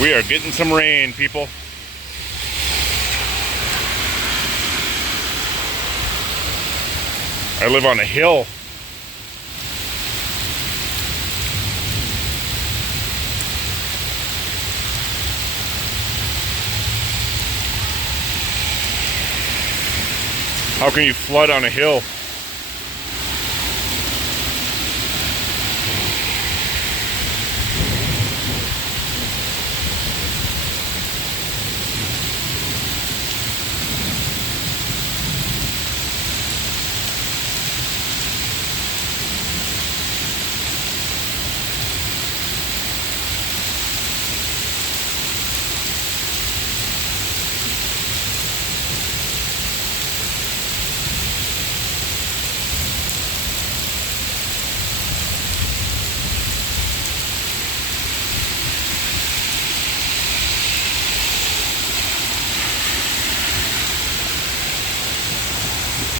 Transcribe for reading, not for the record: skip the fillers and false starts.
We are getting some rain, people. I live on a hill. How can you flood on a hill?